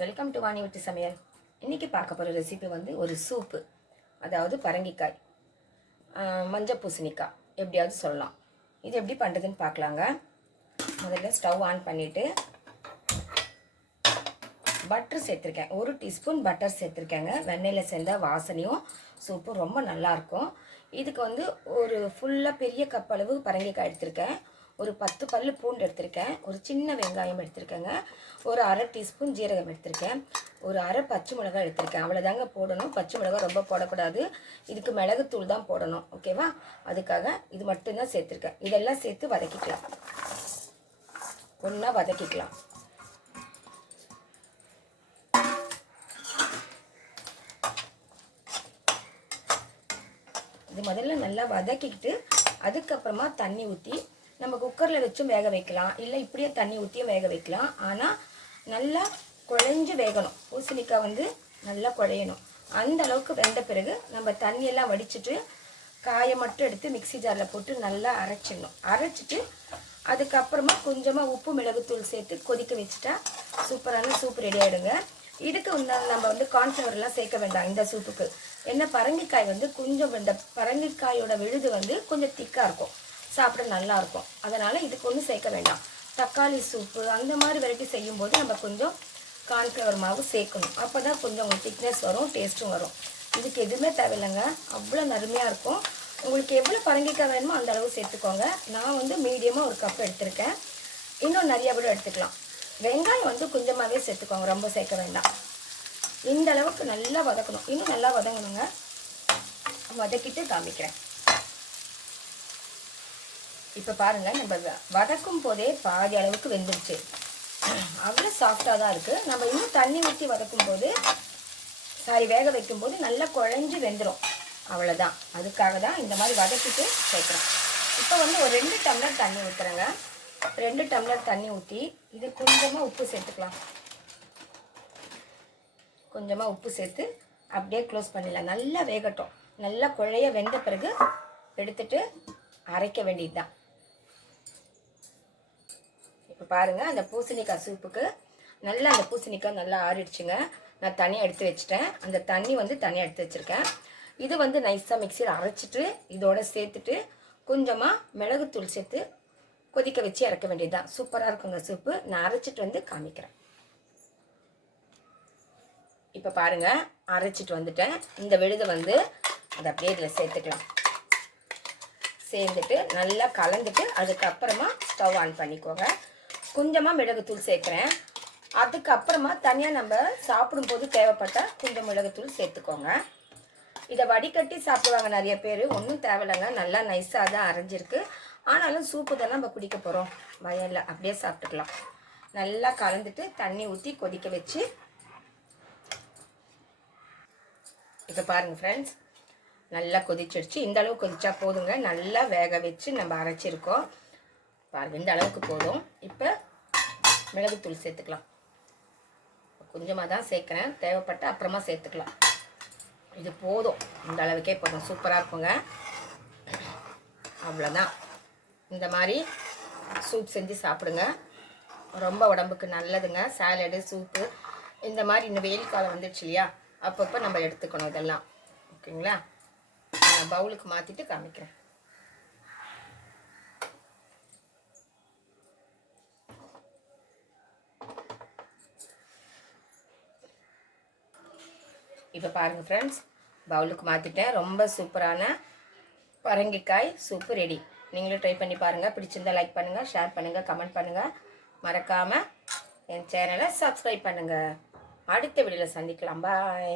Welcome to Vani வீட்டு சமையல். இன்றைக்கி பார்க்க போகிற ரெசிபி வந்து ஒரு சூப்பு, அதாவது பரங்கிக்காய் மஞ்சள் பூசணிக்காய் எப்படியாவது சொல்லலாம். இது எப்படி பண்ணுறதுன்னு பார்க்கலாங்க. முதல்ல ஸ்டவ் ஆன் பண்ணிவிட்டு பட்டர் சேர்த்துருக்கேன். 1 டீஸ்பூன் பட்டர் சேர்த்துருக்கேங்க. வெண்ணெயில் சேர்ந்த வாசனையும் சூப்பு ரொம்ப நல்லாயிருக்கும். இதுக்கு வந்து ஒரு ஃபுல்லாக பெரிய கப் அளவு பரங்கிக்காய் எடுத்திருக்கேன். ஒரு 10 பல்லு பூண்டு எடுத்திருக்கேன். ஒரு சின்ன வெங்காயம் எடுத்திருக்கேங்க. ஒரு அரை டீஸ்பூன் ஜீரகம் எடுத்திருக்கேன். ஒரு அரை பச்சை மிளகாய் எடுத்திருக்கேன். அவ்வளோதாங்க போடணும். பச்சை மிளகாய் ரொம்ப போடக்கூடாது. இதுக்கு மிளகுத்தூள் தான் போடணும், ஓகேவா? அதுக்காக இது மட்டும்தான் சேர்த்துருக்கேன். இதெல்லாம் சேர்த்து வதக்கிக்கலாம். ஒன்றா வதக்கிக்கலாம். இது முதல்ல நல்லா வதக்கிக்கிட்டு அதுக்கப்புறமா தண்ணி ஊற்றி நம்ம குக்கரில் வச்சும் வேக வைக்கலாம், இல்லை இப்படியே தண்ணி ஊற்றியும் வேக வைக்கலாம். ஆனால் நல்லா குழைஞ்சி வேகணும். பூசணிக்காய் வந்து நல்லா குழையணும். அந்த அளவுக்கு வெந்த பிறகு நம்ம தண்ணியெல்லாம் வடிச்சிட்டு காயை மட்டும் எடுத்து மிக்சி ஜாரில் போட்டு நல்லா அரைச்சிடணும். அரைச்சிட்டு அதுக்கப்புறமா கொஞ்சமாக உப்பு மிளகுத்தூள் சேர்த்து கொதிக்க வச்சுட்டா சூப்பரான சூப் ரெடி ஆகிடுங்க. இதுக்கு நம்ம வந்து கார்ன்ஃப்ளவர்லாம் சேர்க்க வேண்டாம் இந்த சூப்புக்கு. ஏன்னா பரங்கிக்காய் வந்து கொஞ்சம் இந்த பரங்கிக்காயோட விழுது வந்து கொஞ்சம் திக்காக இருக்கும், சாப்பிட நல்லாயிருக்கும். அதனால் இதுக்கு ஒன்றும் சேர்க்க வேண்டாம். தக்காளி சூப்பு அந்த மாதிரி வெரைட்டி செய்யும்போது நம்ம கொஞ்சம் கார்ன்ஃப்ளவர் மாவு சேர்க்கணும். அப்போ தான் கொஞ்சம் திக்னஸ் வரும், டேஸ்ட்டும் வரும். இதுக்கு எதுவுமே தேவையில்லைங்க, அவ்வளோ நறுமையாக இருக்கும். உங்களுக்கு எவ்வளோ பரங்கிக்காய் வேணுமோ அந்த அளவு சேர்த்துக்கோங்க. நான் வந்து மீடியமாக 1 கப் எடுத்திருக்கேன். இன்னும் நிறையா கூட எடுத்துக்கலாம். வெங்காயம் வந்து கொஞ்சமாகவே சேர்த்துக்கோங்க, ரொம்ப சேர்க்க வேண்டாம். இந்த அளவுக்கு நல்லா வதக்கணும். இன்னும் நல்லா வதங்கணுங்க. வதக்கிட்டு காமிக்கிறேன். இப்போ பாருங்கள், நம்ம வதக்கும் போதே பாதி அளவுக்கு வெந்துருச்சு. அவ்வளோ சாஃப்டாக தான் இருக்குது. நம்ம இன்னும் தண்ணி ஊற்றி வதக்கும் போது வேக வைக்கும்போது நல்லா குழஞ்சி வெந்துடும். அவ்வளோதான். அதுக்காக தான் இந்த மாதிரி வதக்கிட்டு சேர்க்குறோம். இப்போ வந்து ஒரு 2 டம்ளர் தண்ணி ஊற்றுறேங்க. 2 டம்ளர் தண்ணி ஊற்றி இது கொஞ்சமாக உப்பு சேர்த்துக்கலாம். கொஞ்சமாக உப்பு சேர்த்து அப்படியே க்ளோஸ் பண்ணிடலாம். நல்லா வேகட்டும். நல்லா குழைய வெந்த பிறகு எடுத்துட்டு அரைக்க வேண்டியது தான். இப்போ பாருங்கள், அந்த பூசணிக்காய் சூப்புக்கு நல்லா அந்த பூசணிக்காய் நல்லா ஆறிடுச்சுங்க. நான் தனியாக எடுத்து வச்சுட்டேன். அந்த தண்ணி வந்து தனியாக எடுத்து வச்சுருக்கேன். இது வந்து நைஸாக மிக்சியில் அரைச்சிட்டு இதோட சேர்த்துட்டு கொஞ்சமாக மிளகுத்தூள் சேர்த்து கொதிக்க வச்சு இறக்க வேண்டியது தான். சூப்பராக இருக்குங்க சூப்பு. நான் அரைச்சிட்டு வந்து காமிக்கிறேன். இப்போ பாருங்கள், அரைச்சிட்டு வந்துட்டேன். இந்த விழுதை வந்து அதை அப்படியே இதில் சேர்த்துக்கலாம். சேர்ந்துட்டு நல்லா கலந்துட்டு அதுக்கப்புறமா ஸ்டவ் ஆன் பண்ணிக்கோங்க. கொஞ்சமாக மிளகுத்தூள் சேர்க்குறேன். அதுக்கப்புறமா தனியாக நம்ம சாப்பிடும்போது தேவைப்பட்டால் கொஞ்சம் மிளகுத்தூள் சேர்த்துக்கோங்க. இதை வடிகட்டி சாப்பிடுவாங்க நிறைய பேர். ஒன்றும் தேவையில்லைங்க, நல்லா நைஸாக தான் அரைஞ்சிருக்கு. ஆனாலும் சூப்பு தானே நம்ம குடிக்க போகிறோம், பயம் இல்லை, அப்படியே சாப்பிட்டுக்கலாம். நல்லா கலந்துட்டு தண்ணி ஊற்றி கொதிக்க வச்சு இப்போ பாருங்கள் ஃப்ரெண்ட்ஸ், நல்லா கொதிச்சிடுச்சு. இந்த அளவுக்கு கொதிச்சா போதுங்க. நல்லா வேக வச்சு நம்ம அரைச்சிருக்கோம் பாருங்கள், இந்த அளவுக்கு போதும். இப்போ மிளகுத்தூள் சேர்த்துக்கலாம். கொஞ்சமாக தான் சேர்க்குறேன், தேவைப்பட்ட அப்புறமா சேர்த்துக்கலாம். இது போதும், இந்த அளவுக்கே போதும். சூப்பராக இருக்குங்க. அவ்வளோதான். இந்த மாதிரி சூப் செஞ்சு சாப்பிடுங்க, ரொம்ப உடம்புக்கு நல்லதுங்க. சாலடு சூப்பு இந்த மாதிரி இந்த வெயில் காலம் வந்துடுச்சு இல்லையா, அப்பப்போ நம்ம எடுத்துக்கணும் இதெல்லாம், ஓகேங்களா? நான் பவுலுக்கு மாற்றிட்டு காமிக்கிறேன். இப்போ பாருங்கள் ஃப்ரெண்ட்ஸ், பவுலுக்கு மாற்றிட்டேன். ரொம்ப சூப்பரான பரங்கிக்காய் சூப்பு ரெடி. நீங்களும் ட்ரை பண்ணி பாருங்கள். பிடிச்சிருந்தால் லைக் பண்ணுங்கள், ஷேர் பண்ணுங்கள், கமெண்ட் பண்ணுங்கள். மறக்காமல் என் சேனலை சப்ஸ்கிரைப் பண்ணுங்கள். அடுத்த வீடியோவில் சந்திக்கலாம். பாய்.